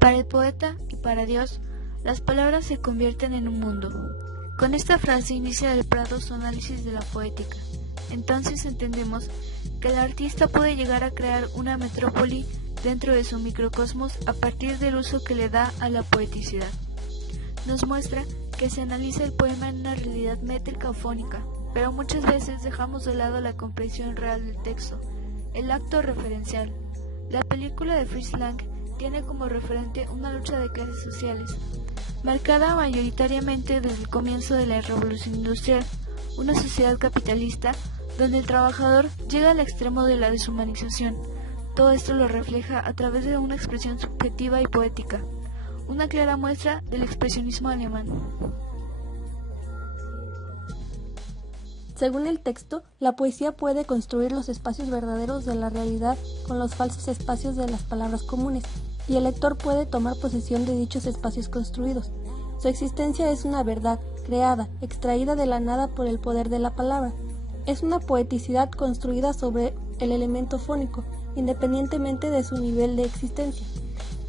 Para el poeta y para Dios, las palabras se convierten en un mundo. Con esta frase inicia Del Prado su análisis de la poética. Entonces entendemos que el artista puede llegar a crear una metrópoli dentro de su microcosmos a partir del uso que le da a la poeticidad. Nos muestra que se analiza el poema en una realidad métrica o fónica, pero muchas veces dejamos de lado la comprensión real del texto, el acto referencial. La película de Fritz Lang tiene como referente una lucha de clases sociales, marcada mayoritariamente desde el comienzo de la Revolución Industrial, una sociedad capitalista donde el trabajador llega al extremo de la deshumanización. Todo esto lo refleja a través de una expresión subjetiva y poética, una clara muestra del expresionismo alemán. Según el texto, la poesía puede construir los espacios verdaderos de la realidad con los falsos espacios de las palabras comunes, y el lector puede tomar posesión de dichos espacios construidos. Su existencia es una verdad, creada, extraída de la nada por el poder de la palabra. Es una poeticidad construida sobre el elemento fónico, independientemente de su nivel de existencia.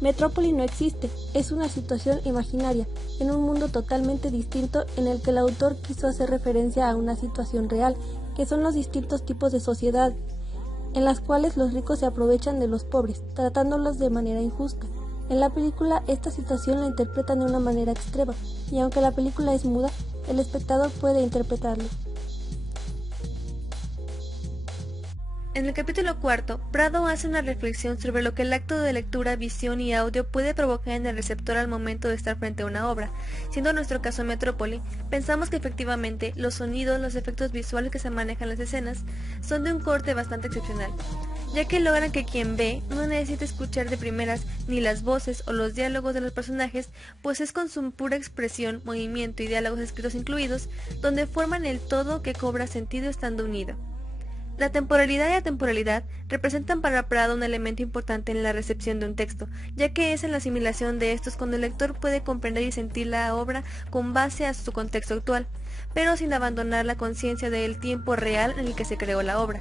Metrópoli no existe, es una situación imaginaria, en un mundo totalmente distinto en el que el autor quiso hacer referencia a una situación real, que son los distintos tipos de sociedad, en las cuales los ricos se aprovechan de los pobres, tratándolos de manera injusta. En la película esta situación la interpretan de una manera extrema, y aunque la película es muda, el espectador puede interpretarlo. En el capítulo 4, Prado hace una reflexión sobre lo que el acto de lectura, visión y audio puede provocar en el receptor al momento de estar frente a una obra. Siendo nuestro caso Metrópoli, pensamos que efectivamente los sonidos, los efectos visuales que se manejan en las escenas son de un corte bastante excepcional, ya que logran que quien ve no necesite escuchar de primeras ni las voces o los diálogos de los personajes, pues es con su pura expresión, movimiento y diálogos escritos incluidos, donde forman el todo que cobra sentido estando unido. La temporalidad y atemporalidad representan para Prado un elemento importante en la recepción de un texto, ya que es en la asimilación de estos cuando el lector puede comprender y sentir la obra con base a su contexto actual, pero sin abandonar la conciencia del tiempo real en el que se creó la obra.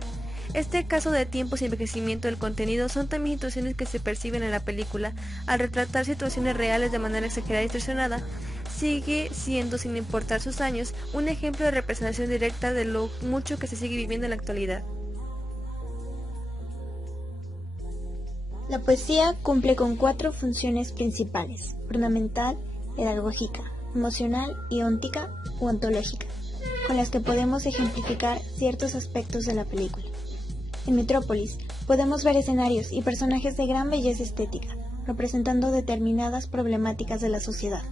Este caso de tiempos y envejecimiento del contenido son también situaciones que se perciben en la película al retratar situaciones reales de manera exagerada y distorsionada. Sigue siendo, sin importar sus años, un ejemplo de representación directa de lo mucho que se sigue viviendo en la actualidad. La poesía cumple con 4 funciones principales: ornamental, pedagógica, emocional y óntica o ontológica, con las que podemos ejemplificar ciertos aspectos de la película. En Metrópolis podemos ver escenarios y personajes de gran belleza estética, representando determinadas problemáticas de la sociedad.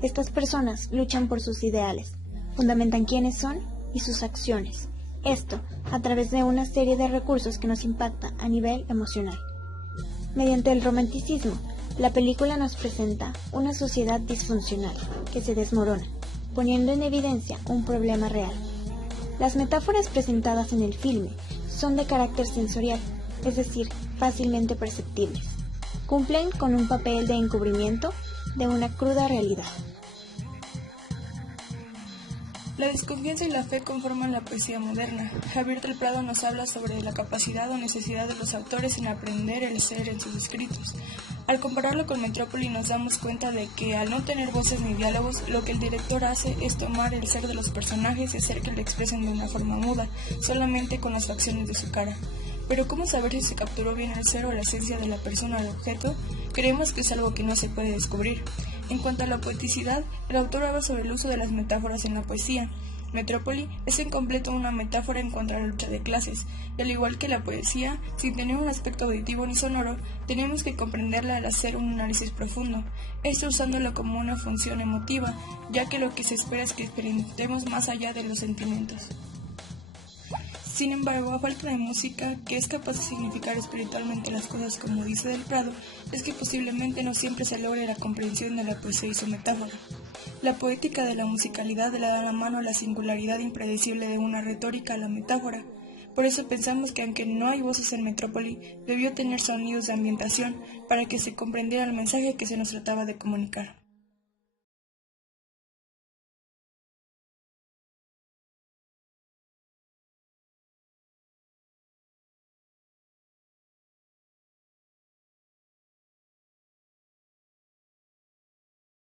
Estas personas luchan por sus ideales, fundamentan quiénes son y sus acciones. Esto a través de una serie de recursos que nos impacta a nivel emocional. Mediante el romanticismo, la película nos presenta una sociedad disfuncional que se desmorona, poniendo en evidencia un problema real. Las metáforas presentadas en el filme son de carácter sensorial, es decir, fácilmente perceptibles. Cumplen con un papel de encubrimiento de una cruda realidad. La desconfianza y la fe conforman la poesía moderna. Javier del Prado nos habla sobre la capacidad o necesidad de los autores en aprender el ser en sus escritos. Al compararlo con Metrópoli nos damos cuenta de que al no tener voces ni diálogos, lo que el director hace es tomar el ser de los personajes y hacer que lo expresen de una forma muda, solamente con las facciones de su cara. Pero ¿cómo saber si se capturó bien el ser o la esencia de la persona o el objeto? Creemos que es algo que no se puede descubrir. En cuanto a la poeticidad, el autor habla sobre el uso de las metáforas en la poesía. Metrópoli es en completo una metáfora en contra de la lucha de clases, y al igual que la poesía, sin tener un aspecto auditivo ni sonoro, tenemos que comprenderla al hacer un análisis profundo, esto usándolo como una función emotiva, ya que lo que se espera es que experimentemos más allá de los sentimientos. Sin embargo, a falta de música que es capaz de significar espiritualmente las cosas como dice Del Prado, es que posiblemente no siempre se logre la comprensión de la poesía y su metáfora. La poética de la musicalidad le da la mano a la singularidad impredecible de una retórica a la metáfora. Por eso pensamos que aunque no hay voces en Metrópoli, debió tener sonidos de ambientación para que se comprendiera el mensaje que se nos trataba de comunicar.